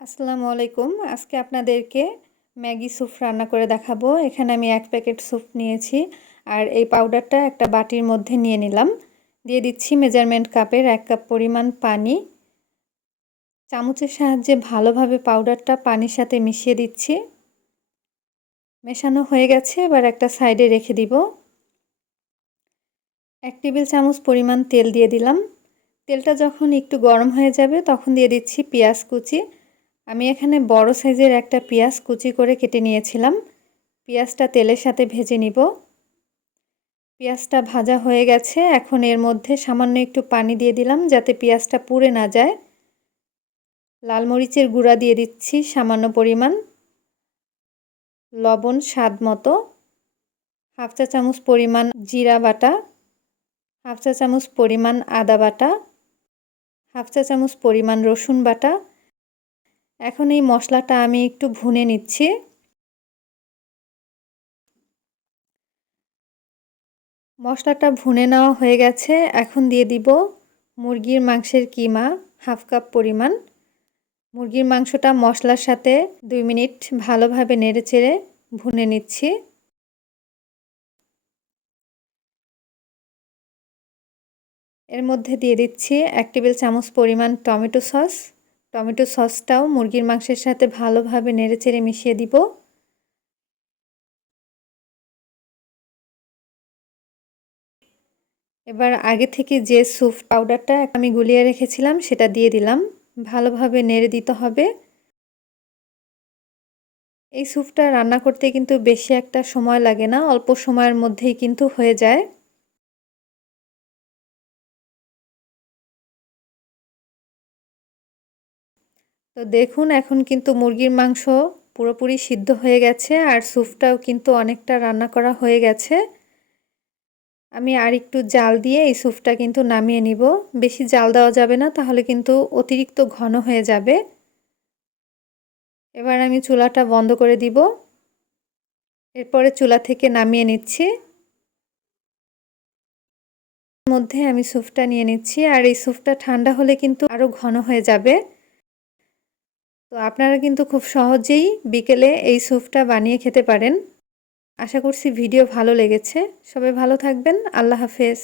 আসসালামু আলাইকুম। আজকে আপনাদেরকে ম্যাগি স্যুপ রান্না করে দেখাবো। এখানে আমি এক প্যাকেট স্যুপ নিয়েছি আর এই পাউডারটা একটা বাটির মধ্যে নিয়ে নিলাম। দিয়ে দিচ্ছি মেজারমেন্ট কাপের এক কাপ পরিমাণ পানি। চামচের সাহায্যে ভালোভাবে পাউডারটা পানির সাথে মিশিয়ে দিচ্ছি। মেশানো হয়ে গেছে, এবার একটা সাইডে রেখে দিব। এক টেবিল চামচ পরিমাণ তেল দিয়ে দিলাম। তেলটা যখন একটু গরম হয়ে যাবে, তখন দিয়ে দিচ্ছি পেঁয়াজ কুচি। আমি এখানে বড় সাইজের একটা পেঁয়াজ কুচি করে কেটে নিয়েছিলাম। পেঁয়াজটা তেলের সাথে ভেজে নিব। পেঁয়াজটা ভাজা হয়ে গেছে। এখন এর মধ্যে সামান্য একটু পানি দিয়ে দিলাম যাতে পেঁয়াজটা পুড়ে না যায়। লাল মরিচের গুঁড়া দিয়ে দিচ্ছি সামান্য পরিমাণ। লবণ স্বাদ মতো। হাফ চা চামচ পরিমাণ জিরা বাটা। হাফ চা চামচ পরিমাণ আদা বাটা। হাফ চা চামচ পরিমাণ রসুন বাটা। এখন এই মশলাটা আমি একটু ভুনে নিচ্ছি। মশলাটা ভুনে নেওয়া হয়ে গেছে। এখন দিয়ে দিব মুরগির মাংসের কিমা, হাফ কাপ পরিমাণ। মুরগির মাংসটা মশলার সাথে দুই মিনিট ভালোভাবে নেড়ে চেড়ে ভুনে নিচ্ছি। এর মধ্যে দিয়ে দিচ্ছি এক টেবিল চামচ পরিমাণ টমেটো সস। টমেটো সসটাও মুরগির মাংসের সাথে ভালোভাবে নেড়েচেড়ে মিশিয়ে দিব। এবার আগে থেকে যে স্যুপ পাউডারটা আমি গুলিয়ে রেখেছিলাম, সেটা দিয়ে দিলাম। ভালোভাবে নেড়ে দিতে হবে। এই স্যুপটা রান্না করতে কিন্তু বেশি একটা সময় লাগে না, অল্প সময়ের মধ্যেই কিন্তু হয়ে যায়। তো দেখুন, এখন কিন্তু মুরগির মাংস পুরোপুরি সিদ্ধ হয়ে গেছে আর স্যুপটাও কিন্তু অনেকটা রান্না করা হয়ে গেছে। আমি আর একটু জাল দিয়ে এই স্যুপটা কিন্তু নামিয়ে নিব। বেশি জাল দেওয়া যাবে না, তাহলে কিন্তু অতিরিক্ত ঘন হয়ে যাবে। এবার আমি চুলাটা বন্ধ করে দিব। এরপরে চুলা থেকে নামিয়ে নিচ্ছি। মধ্যে আমি স্যুপটা নিয়ে নিচ্ছি আর এই স্যুপটা ঠান্ডা হলে কিন্তু আরও ঘন হয়ে যাবে। তো আপনারা কিন্তু খুব সহজেই বিকেলে এই স্যুপটা বানিয়ে খেতে পারেন। আশা করছি ভিডিও ভালো লেগেছে। সবাই ভালো থাকবেন। আল্লাহ হাফেজ।